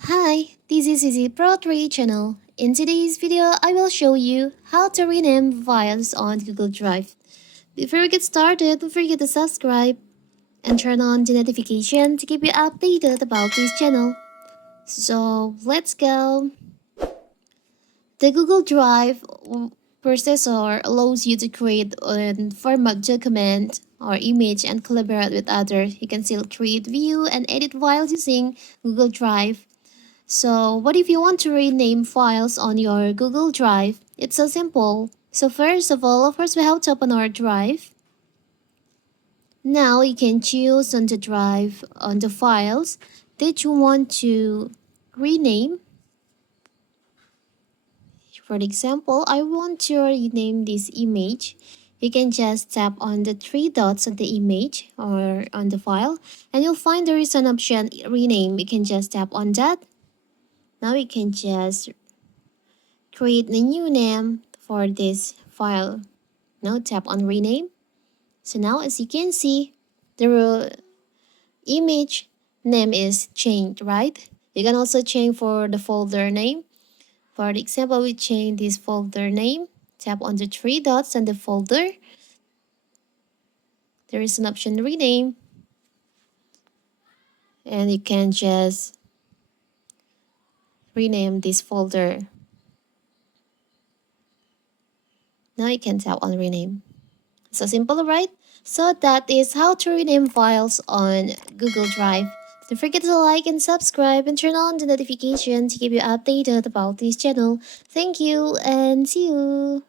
Hi, this is Easy Pro 3 channel. In today's video, I will show you how to rename files on Google Drive. Before we get started, don't forget to subscribe and turn on the notification to keep you updated about this channel. So let's go. The Google Drive processor allows you to create and format document or image and collaborate with others. You can still create, view, and edit files using Google Drive. So what if you want to rename files on your Google Drive? It's so simple. So first of all, of course, we have to open our drive. Now you can choose on the drive on the files that you want to rename. For example, I want to rename this image. You can just tap on the three dots on the image or on the file, and you'll find there is an option rename. You can just tap on that. Now you can just create a new name for this file. Now tap on rename. So now as you can see, the image name is changed, right? You can also change for the folder name. For example, we change this folder name. Tap on the three dots on the folder. There is an option rename. And you can just rename this folder. Now you can tap on rename. So simple, right? So that is how to rename files on Google Drive. Don't forget to like and subscribe and turn on the notification to keep you updated about this channel. Thank you and see you.